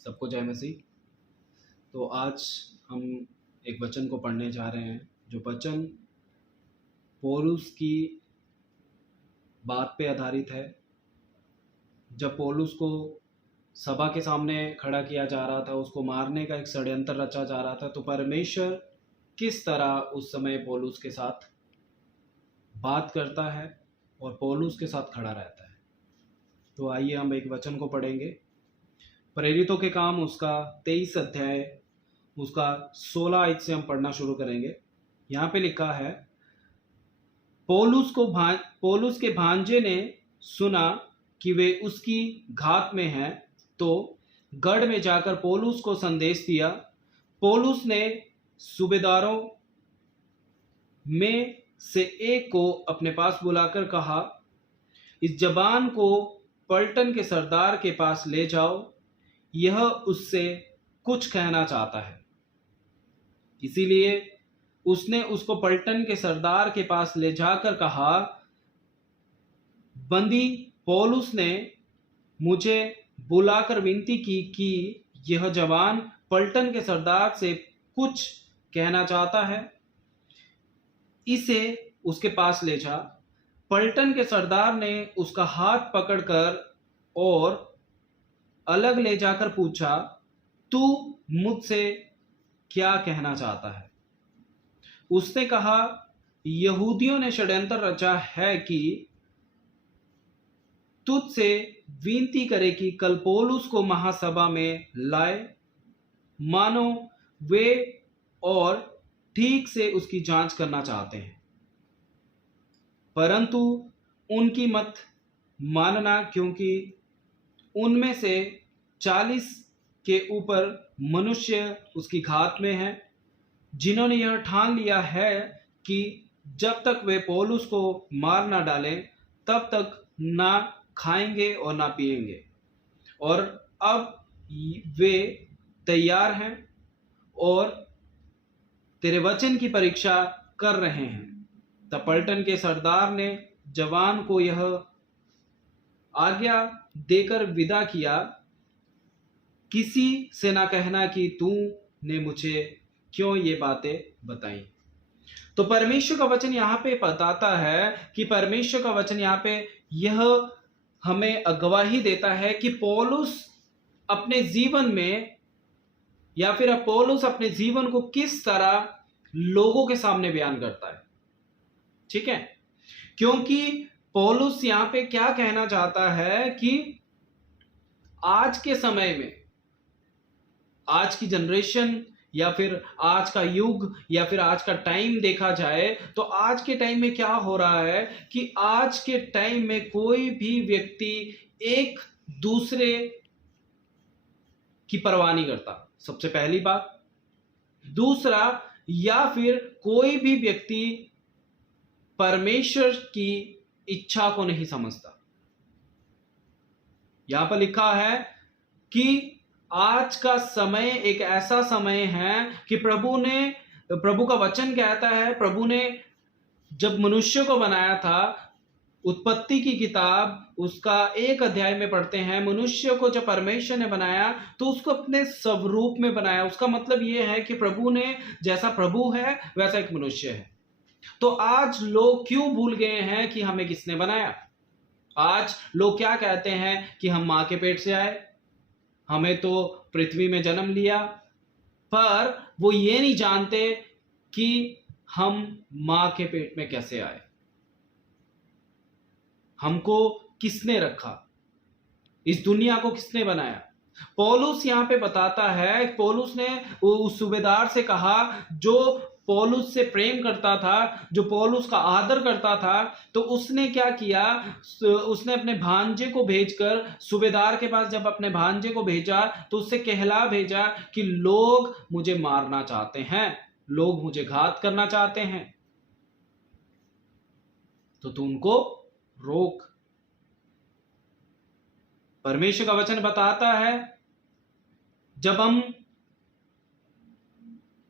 सबको जय मसीह। तो आज हम एक वचन को पढ़ने जा रहे हैं, जो वचन पौलुस की बात पे आधारित है। जब पौलुस को सभा के सामने खड़ा किया जा रहा था, उसको मारने का एक षड्यंत्र रचा जा रहा था, तो परमेश्वर किस तरह उस समय पौलुस के साथ बात करता है और पौलुस के साथ खड़ा रहता है। तो आइए हम एक वचन को पढ़ेंगे। प्रेरितों के काम उसका 23 अध्याय उसका 16 आयत से हम पढ़ना शुरू करेंगे। यहाँ पे लिखा है, पौलुस के भांजे ने सुना कि वे उसकी घात में हैं, तो गढ़ में जाकर पौलुस को संदेश दिया। पौलुस ने सूबेदारों में से एक को अपने पास बुलाकर कहा, इस जवान को पलटन के सरदार के पास ले जाओ, यह उससे कुछ कहना चाहता है। इसीलिए उसने उसको पलटन के सरदार के पास ले जाकर कहा, बंदी पौलुस ने मुझे बुलाकर विनती की कि यह जवान पलटन के सरदार से कुछ कहना चाहता है, इसे उसके पास ले जा। पलटन के सरदार ने उसका हाथ पकड़कर और अलग ले जाकर पूछा, तू मुझसे क्या कहना चाहता है? उसने कहा, यहूदियों ने षड्यंत्र रचा है कि तुझसे विनती करे कि कल पौलुस को महासभा में लाए, मानो वे और ठीक से उसकी जांच करना चाहते हैं, परंतु उनकी मत मानना, क्योंकि उनमें से 40 के ऊपर मनुष्य उसकी घात में हैं, जिन्होंने यह ठान लिया है कि जब तक वे पौलुस को मार ना डालें, तब तक ना खाएंगे और ना पिएंगे। और अब वे तैयार हैं और तेरे वचन की परीक्षा कर रहे हैं। तब पलटन के सरदार ने जवान को यह आज्ञा देकर विदा किया, किसी से ना कहना कि तूने मुझे क्यों ये बातें बताई। तो परमेश्वर का वचन यहाँ पे बताता है कि परमेश्वर का वचन यहाँ पे यह हमें अगवाही देता है कि पौलुस अपने जीवन में, या फिर पौलुस अपने जीवन को किस तरह लोगों के सामने बयान करता है। ठीक है, क्योंकि पौलुस यहाँ पे क्या कहना चाहता है कि आज के समय में, आज की जनरेशन या फिर आज का युग या फिर आज का टाइम देखा जाए, तो आज के टाइम में क्या हो रहा है कि आज के टाइम में कोई भी व्यक्ति एक दूसरे की परवाह नहीं करता, सबसे पहली बात। दूसरा, या फिर कोई भी व्यक्ति परमेश्वर की इच्छा को नहीं समझता। यहां पर लिखा है कि आज का समय एक ऐसा समय है कि प्रभु का वचन कहता है, प्रभु ने जब मनुष्य को बनाया था, उत्पत्ति की किताब उसका 1 अध्याय में पढ़ते हैं, मनुष्य को जब परमेश्वर ने बनाया तो उसको अपने स्वरूप में बनाया। उसका मतलब यह है कि प्रभु ने, जैसा प्रभु है वैसा एक मनुष्य है। तो आज लोग क्यों भूल गए हैं कि हमें किसने बनाया? आज लोग क्या कहते हैं कि हम मां के पेट से आए, हमें तो पृथ्वी में जन्म लिया, पर वो ये नहीं जानते कि हम मां के पेट में कैसे आए, हमको किसने रखा, इस दुनिया को किसने बनाया। पौलुस यहां पे बताता है, पौलुस ने उस सूबेदार से कहा जो पौलुस से प्रेम करता था, जो पौलुस का आदर करता था, तो उसने क्या किया, उसने अपने भांजे को भेजकर, सूबेदार के पास जब अपने भांजे को भेजा तो उससे कहला भेजा कि लोग मुझे मारना चाहते हैं, लोग मुझे घात करना चाहते हैं, तो तू उनको रोक। परमेश्वर का वचन बताता है, जब हम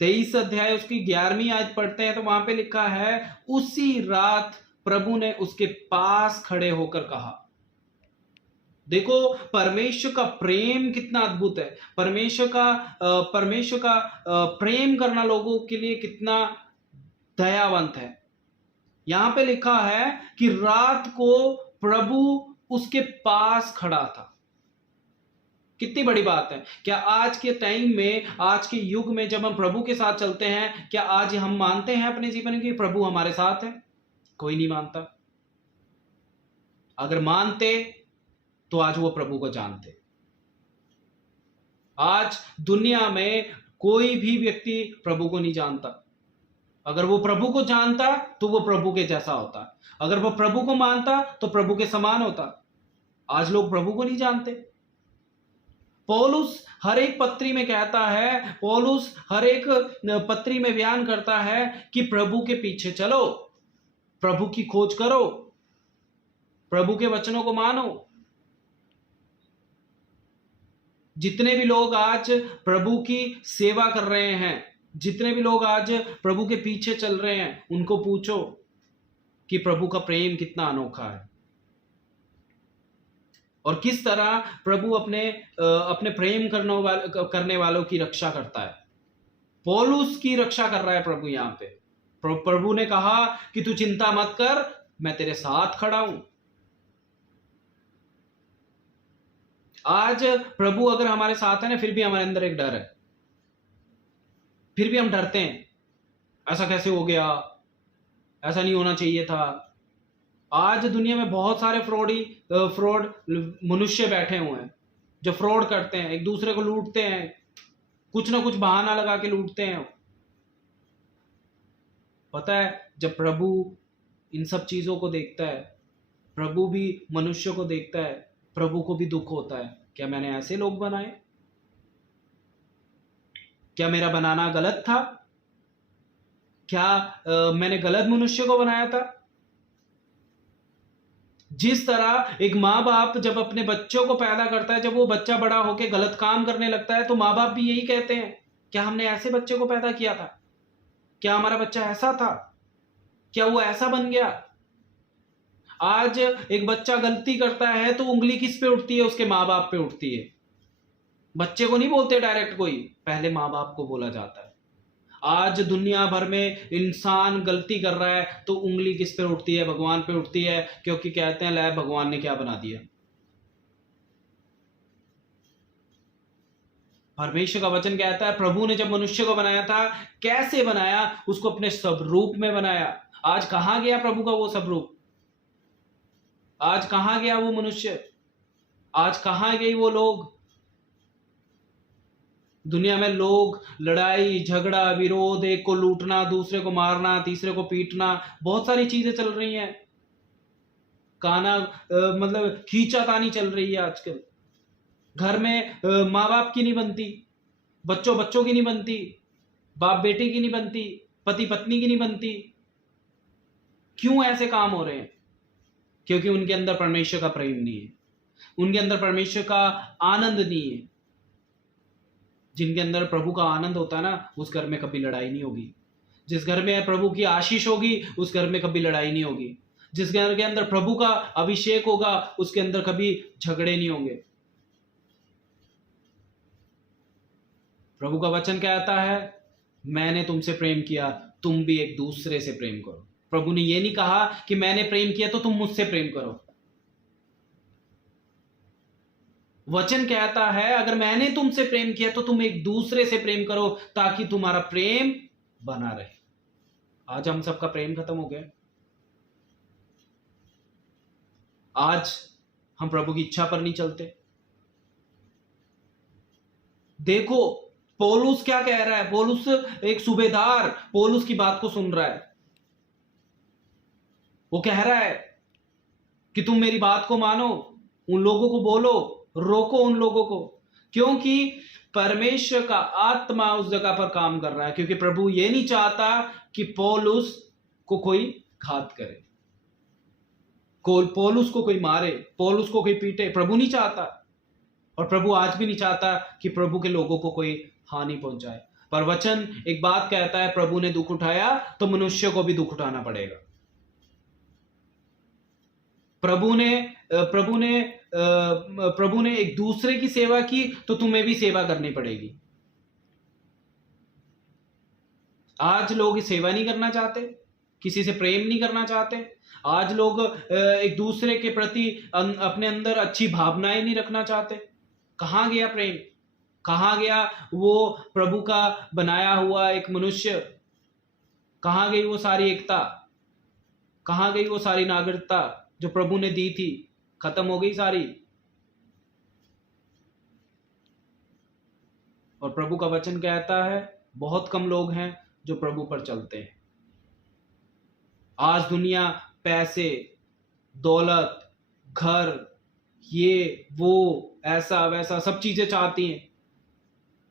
23 अध्याय उसकी 11वीं आयत पढ़ते हैं तो वहां पे लिखा है, उसी रात प्रभु ने उसके पास खड़े होकर कहा। देखो परमेश्वर का प्रेम कितना अद्भुत है, परमेश्वर का प्रेम करना लोगों के लिए कितना दयावंत है। यहां पे लिखा है कि रात को प्रभु उसके पास खड़ा था। कितनी बड़ी बात है। क्या आज के टाइम में, आज के युग में जब हम प्रभु के साथ चलते हैं, क्या आज हम मानते हैं अपने जीवन में कि प्रभु हमारे साथ है? कोई नहीं मानता। अगर मानते तो आज वो प्रभु को जानते। आज दुनिया में कोई भी व्यक्ति प्रभु को नहीं जानता। अगर वो प्रभु को जानता तो वो प्रभु के जैसा होता, अगर वो प्रभु को मानता तो प्रभु के समान होता। आज लोग प्रभु को नहीं जानते। पौलुस हर एक पत्री में कहता है, पौलुस हर एक पत्री में बयान करता है कि प्रभु के पीछे चलो, प्रभु की खोज करो, प्रभु के वचनों को मानो। जितने भी लोग आज प्रभु की सेवा कर रहे हैं, जितने भी लोग आज प्रभु के पीछे चल रहे हैं, उनको पूछो कि प्रभु का प्रेम कितना अनोखा है और किस तरह प्रभु अपने प्रेम करने वालों की रक्षा करता है। पौलुस की रक्षा कर रहा है प्रभु। यहां पे प्रभु ने कहा कि तू चिंता मत कर, मैं तेरे साथ खड़ा हूं। आज प्रभु अगर हमारे साथ है ना, फिर भी हमारे अंदर एक डर है, फिर भी हम डरते हैं, ऐसा कैसे हो गया, ऐसा नहीं होना चाहिए था। आज दुनिया में बहुत सारे फ्रॉड मनुष्य बैठे हुए हैं जो फ्रॉड करते हैं, एक दूसरे को लूटते हैं, कुछ ना कुछ बहाना लगा के लूटते हैं। पता है, जब प्रभु इन सब चीजों को देखता है, प्रभु भी मनुष्य को देखता है, प्रभु को भी दुख होता है। क्या मैंने ऐसे लोग बनाए? क्या मेरा बनाना गलत था? क्या मैंने गलत मनुष्य को बनाया था? जिस तरह एक माँ बाप जब अपने बच्चों को पैदा करता है, जब वो बच्चा बड़ा होकर गलत काम करने लगता है, तो माँ बाप भी यही कहते हैं, क्या हमने ऐसे बच्चे को पैदा किया था? क्या हमारा बच्चा ऐसा था? क्या वो ऐसा बन गया? आज एक बच्चा गलती करता है तो उंगली किस पे उठती है? उसके माँ बाप पे उठती है। बच्चे को नहीं बोलते डायरेक्ट, कोई पहले माँ बाप को बोला जाता है। आज दुनिया भर में इंसान गलती कर रहा है तो उंगली किस पे उठती है? भगवान पे उठती है, क्योंकि कहते हैं ले भगवान ने क्या बना दिया। परमेश्वर का वचन कहता है प्रभु ने जब मनुष्य को बनाया था, कैसे बनाया? उसको अपने स्वरूप में बनाया। आज कहां गया प्रभु का वो स्वरूप? आज कहां गया वो मनुष्य? आज कहां गई वो लोग? दुनिया में लोग लड़ाई झगड़ा विरोध, एक को लूटना, दूसरे को मारना, तीसरे को पीटना, बहुत सारी चीजें चल रही हैं। मतलब खींचातानी चल रही है आजकल। घर में माँ बाप की नहीं बनती, बच्चों की नहीं बनती, बाप बेटे की नहीं बनती, पति पत्नी की नहीं बनती। क्यों ऐसे काम हो रहे हैं? क्योंकि उनके अंदर परमेश्वर का प्रेम नहीं है, उनके अंदर परमेश्वर का आनंद नहीं है। जिनके अंदर प्रभु का आनंद होता है ना, उस घर में कभी लड़ाई नहीं होगी। जिस घर में प्रभु की आशीष होगी, उस घर में कभी लड़ाई नहीं होगी। जिस घर के अंदर प्रभु का अभिषेक होगा, उसके अंदर कभी झगड़े नहीं होंगे। प्रभु का वचन कहता है मैंने तुमसे प्रेम किया, तुम भी एक दूसरे से प्रेम करो। प्रभु ने यह नहीं कहा कि मैंने प्रेम किया तो तुम मुझसे प्रेम करो। वचन कहता है अगर मैंने तुमसे प्रेम किया तो तुम एक दूसरे से प्रेम करो, ताकि तुम्हारा प्रेम बना रहे। आज हम सबका प्रेम खत्म हो गया। आज हम प्रभु की इच्छा पर नहीं चलते। देखो पौलुस क्या कह रहा है। पौलुस एक सूबेदार पौलुस की बात को सुन रहा है। वो कह रहा है कि तुम मेरी बात को मानो, उन लोगों को बोलो, रोको उन लोगों को, क्योंकि परमेश्वर का आत्मा उस जगह पर काम कर रहा है। क्योंकि प्रभु ये नहीं चाहता कि पौलुस को कोई घात करे, पौलुस को कोई मारे, पौलुस को कोई पीटे। प्रभु नहीं चाहता, और प्रभु आज भी नहीं चाहता कि प्रभु के लोगों को कोई हानि पहुंचाए। पर वचन एक बात कहता है, प्रभु ने दुख उठाया तो मनुष्य को भी दुख उठाना पड़ेगा। प्रभु ने प्रभु ने एक दूसरे की सेवा की तो तुम्हें भी सेवा करनी पड़ेगी। आज लोग सेवा नहीं करना चाहते, किसी से प्रेम नहीं करना चाहते। आज लोग एक दूसरे के प्रति अपने अंदर अच्छी भावनाएं नहीं रखना चाहते। कहाँ गया प्रेम? कहाँ गया वो प्रभु का बनाया हुआ एक मनुष्य? कहाँ गई वो सारी एकता? कहाँ गई वो सारी नागरिकता जो प्रभु ने दी थी? खत्म हो गई सारी। और प्रभु का वचन कहता है बहुत कम लोग हैं जो प्रभु पर चलते हैं। आज दुनिया पैसे, दौलत, घर, ये वो, ऐसा वैसा सब चीजें चाहती हैं।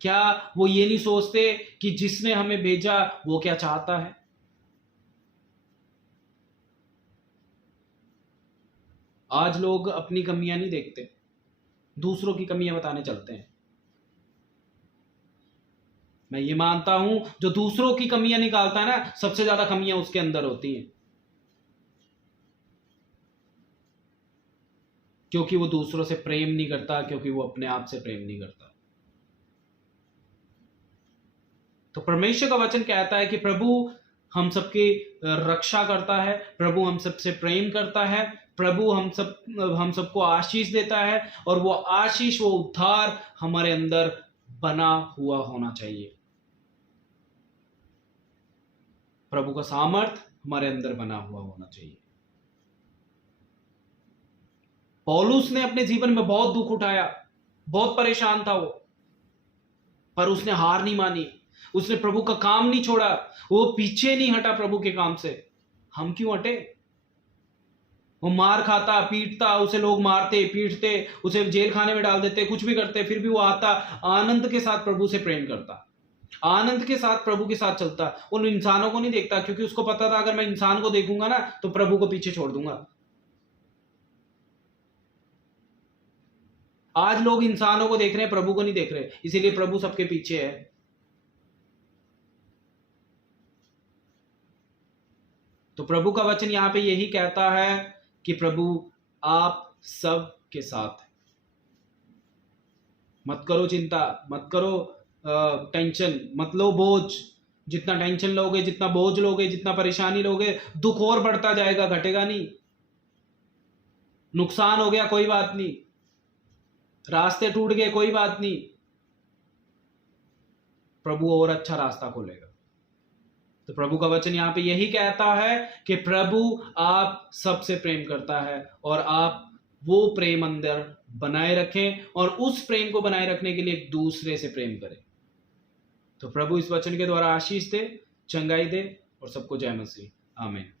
क्या वो ये नहीं सोचते कि जिसने हमें भेजा वो क्या चाहता है? आज लोग अपनी कमियां नहीं देखते, दूसरों की कमियां बताने चलते हैं। मैं ये मानता हूं जो दूसरों की कमियां निकालता है ना, सबसे ज्यादा कमियां उसके अंदर होती हैं, क्योंकि वो दूसरों से प्रेम नहीं करता, क्योंकि वो अपने आप से प्रेम नहीं करता। तो परमेश्वर का वचन कहता है कि प्रभु हम सबकी रक्षा करता है, प्रभु हम सबसे प्रेम करता है, प्रभु हम सबको आशीष देता है, और वो आशीष, वो उद्धार हमारे अंदर बना हुआ होना चाहिए। प्रभु का सामर्थ हमारे अंदर बना हुआ होना चाहिए। पौलुस ने अपने जीवन में बहुत दुख उठाया, बहुत परेशान था वो, पर उसने हार नहीं मानी, उसने प्रभु का काम नहीं छोड़ा, वो पीछे नहीं हटा प्रभु के काम से। हम क्यों हटे? वो मार खाता, पीटता, उसे लोग मारते पीटते, उसे जेल खाने में डाल देते, कुछ भी करते, फिर भी वो आता, आनंद के साथ प्रभु से प्रेम करता, आनंद के साथ प्रभु के साथ चलता। उन इंसानों को नहीं देखता, क्योंकि उसको पता था अगर मैं इंसान को देखूंगा ना तो प्रभु को पीछे छोड़ दूंगा। आज लोग इंसानों को देख रहे हैं, प्रभु को नहीं देख रहे, इसीलिए प्रभु सबके पीछे है। तो प्रभु का वचन यहां पे यही कहता है कि प्रभु आप सब के साथ है। मत करो चिंता, मत करो टेंशन, मत लो बोझ। जितना टेंशन लोगे, जितना बोझ लोगे, जितना परेशानी लोगे, दुख और बढ़ता जाएगा, घटेगा नहीं। नुकसान हो गया कोई बात नहीं, रास्ते टूट गए कोई बात नहीं, प्रभु और अच्छा रास्ता खोलेगा। तो प्रभु का वचन यहाँ पे यही कहता है कि प्रभु आप सबसे प्रेम करता है, और आप वो प्रेम अंदर बनाए रखें, और उस प्रेम को बनाए रखने के लिए एक दूसरे से प्रेम करें। तो प्रभु इस वचन के द्वारा आशीष दे, चंगाई दे, और सबको जय मसीह। आमीन।